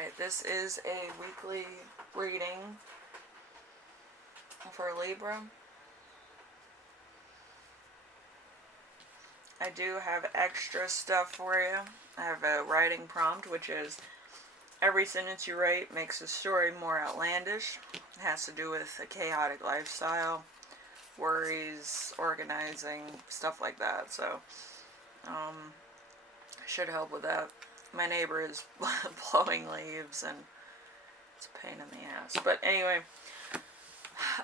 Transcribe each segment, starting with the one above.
Alright, this is a weekly reading for Libra. I do have extra stuff for you. I have a writing prompt, which is every sentence you write makes the story more outlandish. It has to do with a chaotic lifestyle, worries, organizing, stuff like that. So, should help with that. My neighbor is blowing leaves and it's a pain in the ass. But anyway,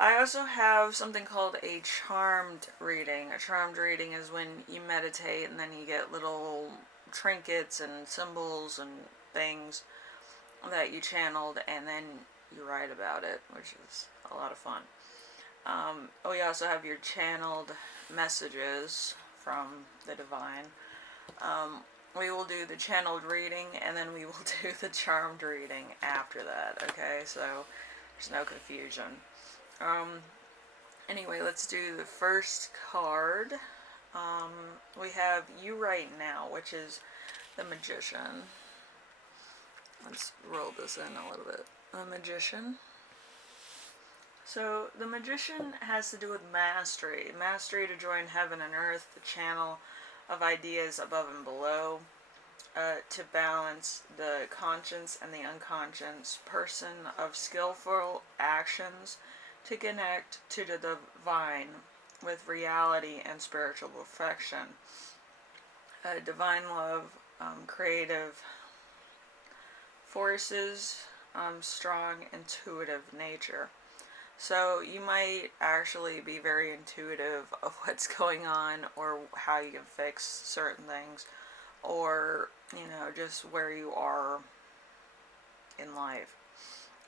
I also have something called a charmed reading. A charmed reading is when you meditate and then you get little trinkets and symbols and things that you channeled and then you write about it, which is a lot of fun. We also have your channeled messages from the divine. We will do the channeled reading and then we will do the charmed reading after that, okay? So there's no confusion. Anyway, let's do the first card. We have You Right Now, which is the Magician. Let's roll this in a little bit. The Magician. So the Magician has to do with mastery. Mastery to join heaven and earth, the channel of ideas above and below, to balance the conscious and the unconscious, person of skillful actions, to connect to the divine with reality and spiritual perfection. Divine love, creative forces, strong intuitive nature. So you might actually be very intuitive of what's going on or how you can fix certain things, or just where you are in life,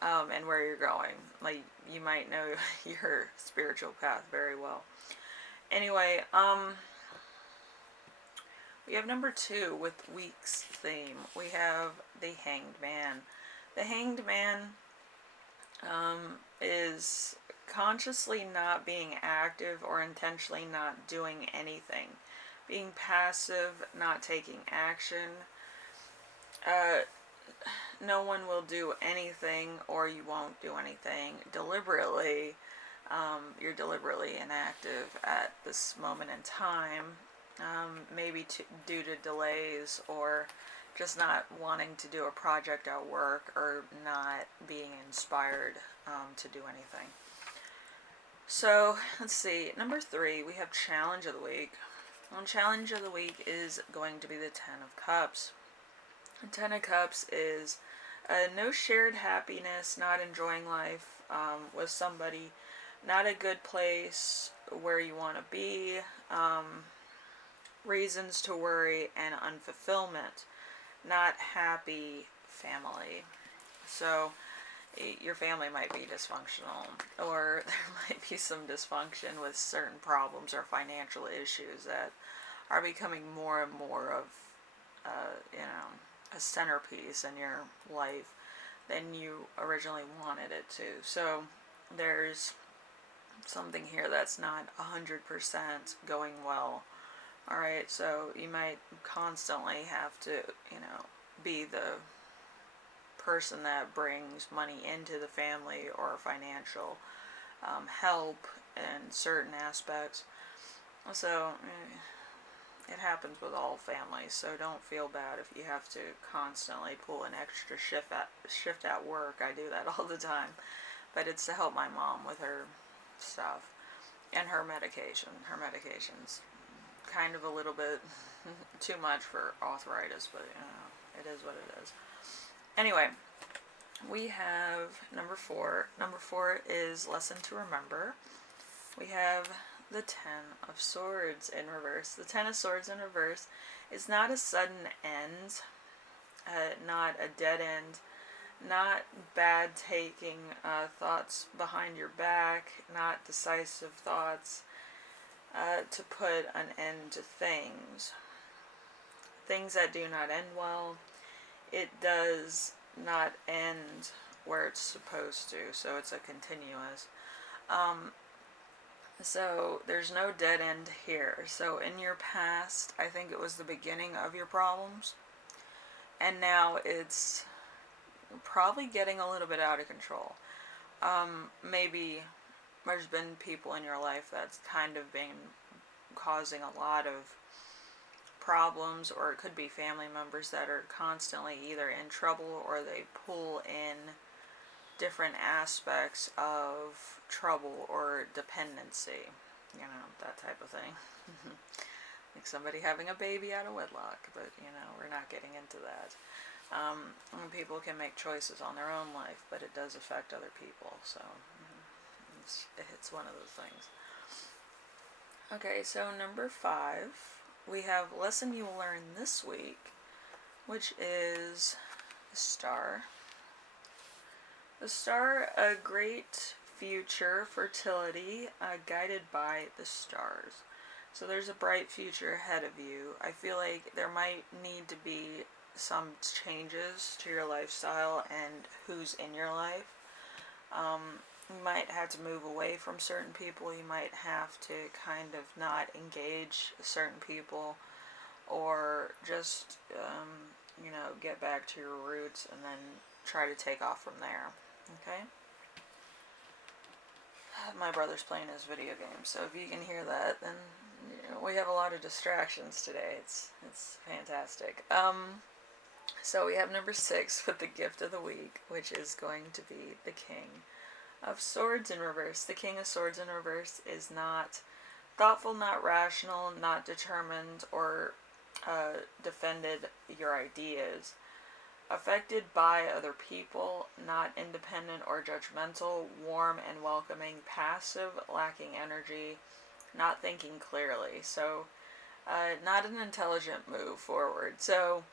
and where you're going. Like, you might know your spiritual path very well. Anyway, we have number 2 with week's theme. We have the Hanged Man. The Hanged Man is consciously not being active or intentionally not doing anything. Being passive, not taking action. No one will do anything, or you won't do anything deliberately. You're deliberately inactive at this moment in time, maybe due to delays or just not wanting to do a project at work or not being inspired to do anything. So let's see, number 3, we have Challenge of the Week. And Challenge of the Week is going to be the 10 of Cups. The 10 of Cups is no shared happiness, not enjoying life with somebody, not a good place where you want to be, reasons to worry and unfulfillment, not happy family. So your family might be dysfunctional, or there might be some dysfunction with certain problems or financial issues that are becoming more and more of a centerpiece in your life than you originally wanted it to. So there's something here that's not 100% going well. Alright, so you might constantly have to, be the person that brings money into the family or financial help in certain aspects. So it happens with all families, so don't feel bad if you have to constantly pull an extra shift at work. I do that all the time, but it's to help my mom with her stuff and her medication. Her medication's kind of a little bit too much for arthritis, but it is what it is. Anyway, we have number 4. Number 4 is Lesson to Remember. We have the 10 of Swords in reverse. The 10 of Swords in reverse is not a sudden end, not a dead end, not bad taking thoughts behind your back, not decisive thoughts to put an end to things. Things that do not end well. It does not end where it's supposed to, so it's a continuous. So there's no dead end here. So in your past, I think it was the beginning of your problems, and now it's probably getting a little bit out of control. Maybe there's been people in your life that's kind of been causing a lot of problems, or it could be family members that are constantly either in trouble or they pull in different aspects of trouble or dependency, that type of thing. Like somebody having a baby out of wedlock, but we're not getting into that. People can make choices on their own life, but it does affect other people, so it's one of those things. Okay, so number 5, we have lesson you will learn this week, which is the star. The star, a great future, fertility, guided by the stars. So there's a bright future ahead of you. I feel like there might need to be some changes to your lifestyle and who's in your life. You might have to move away from certain people. You might have to kind of not engage certain people, or just, get back to your roots and then try to take off from there. Okay? My brother's playing his video game, so if you can hear that, then we have a lot of distractions today. It's fantastic. So we have number 6 with the gift of the week, which is going to be the King of Swords in reverse. The King of Swords in reverse is not thoughtful, not rational, not determined, or defended your ideas. Affected by other people, not independent or judgmental, warm and welcoming, passive, lacking energy, not thinking clearly. So, not an intelligent move forward. So,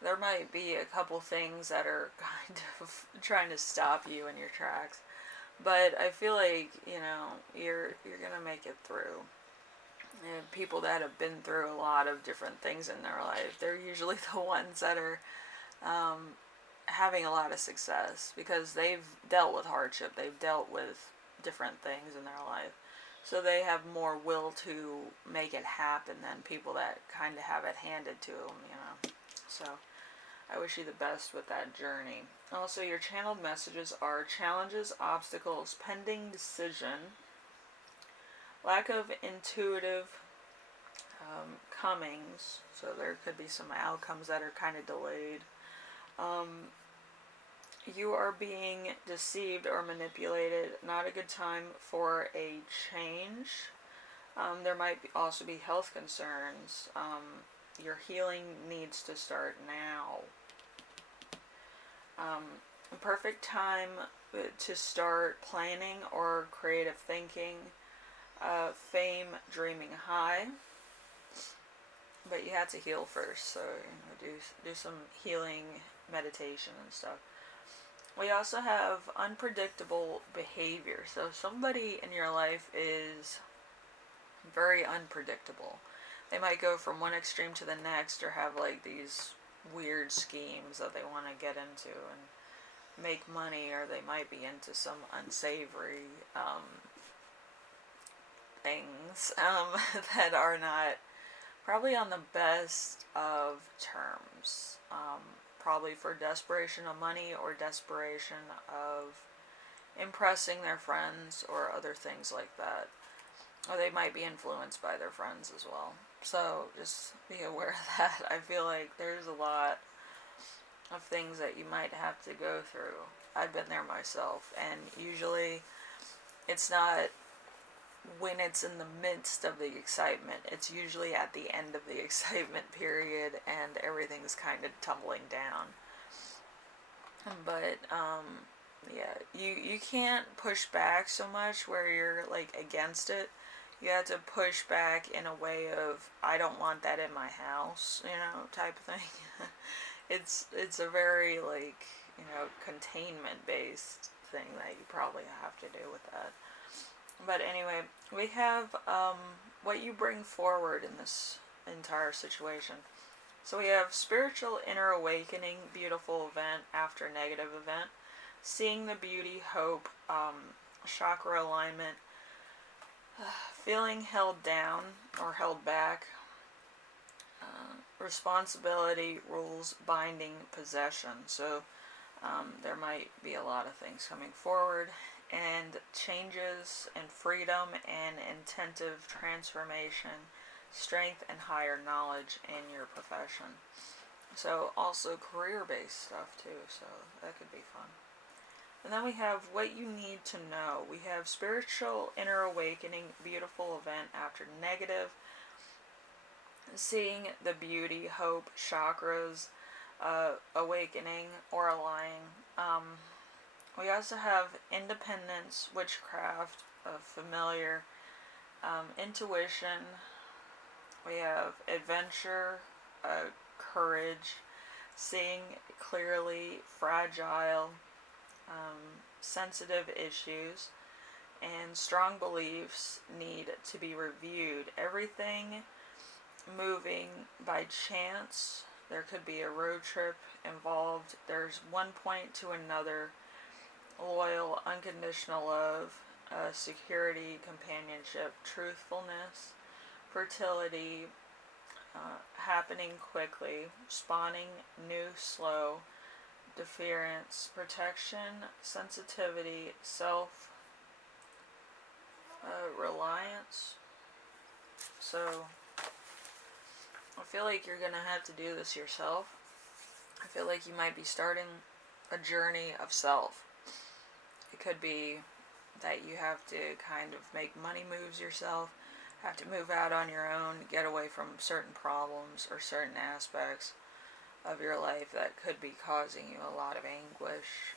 there might be a couple things that are kind of trying to stop you in your tracks. But I feel like, you're going to make it through. And people that have been through a lot of different things in their life, they're usually the ones that are having a lot of success, because they've dealt with hardship, they've dealt with different things in their life, so they have more will to make it happen than people that kind of have it handed to them, So I wish you the best with that journey. Also, your channeled messages are challenges, obstacles, pending decision, lack of intuitive comings, so there could be some outcomes that are kind of delayed. You are being deceived or manipulated. Not a good time for a change. There might also be health concerns. Your healing needs to start now. A perfect time to start planning or creative thinking. Fame, dreaming high. But you have to heal first, so do some healing meditation and stuff. We also have unpredictable behavior. So somebody in your life is very unpredictable. They might go from one extreme to the next, or have like these weird schemes that they want to get into and make money, or they might be into some unsavory things that are not probably on the best of terms. Probably for desperation of money, or desperation of impressing their friends, or other things like that. Or they might be influenced by their friends as well. So just be aware of that. I feel like there's a lot of things that you might have to go through. I've been there myself, and usually it's not when it's in the midst of the excitement. It's usually at the end of the excitement period, and everything's kind of tumbling down. But yeah, you can't push back so much where you're like against it. You have to push back in a way of, I don't want that in my house, type of thing. It's a very like, containment based thing that you probably have to do with that. But anyway, we have what you bring forward in this entire situation. So we have spiritual inner awakening, beautiful event after negative event, seeing the beauty, hope, chakra alignment, feeling held down or held back, responsibility, rules, binding, possession. So There might be a lot of things coming forward, and changes and freedom and intensive transformation, strength and higher knowledge in your profession. So also career-based stuff too, so that could be fun. And then we have what you need to know. We have spiritual inner awakening, beautiful event after negative, seeing the beauty, hope, chakras, awakening or aligning. We also have independence, witchcraft, familiar, intuition. We have adventure, courage, seeing clearly, fragile, sensitive issues, and strong beliefs need to be reviewed. Everything moving by chance. There could be a road trip involved. There's one point to another. Loyal, unconditional love, security, companionship, truthfulness, fertility, happening quickly, spawning, new, slow, deference, protection, sensitivity, self, reliance. So I feel like you're going to have to do this yourself. I feel like you might be starting a journey of self. It could be that you have to kind of make money moves yourself, have to move out on your own, get away from certain problems or certain aspects of your life that could be causing you a lot of anguish.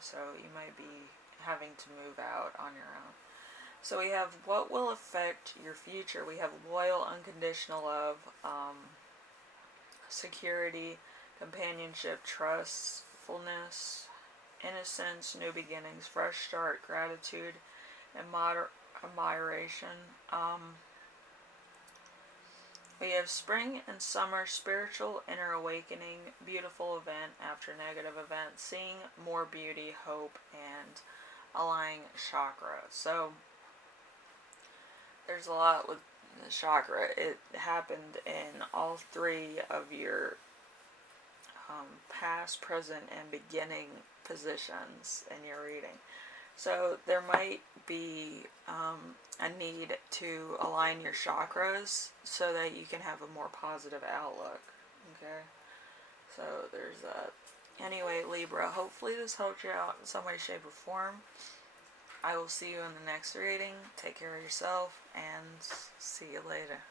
So you might be having to move out on your own. So we have what will affect your future. We have loyal, unconditional love, security, companionship, trustfulness, innocence, new beginnings, fresh start, gratitude, and admiration. We have spring and summer, spiritual inner awakening, beautiful event after negative event, seeing more beauty, hope, and aligning chakra. So there's a lot with the chakra. It happened in all three of your past, present, and beginning positions in your reading. So there might be a need to align your chakras so that you can have a more positive outlook. Okay? So there's that. Anyway, Libra, hopefully this helped you out in some way, shape, or form. I will see you in the next reading. Take care of yourself, and see you later.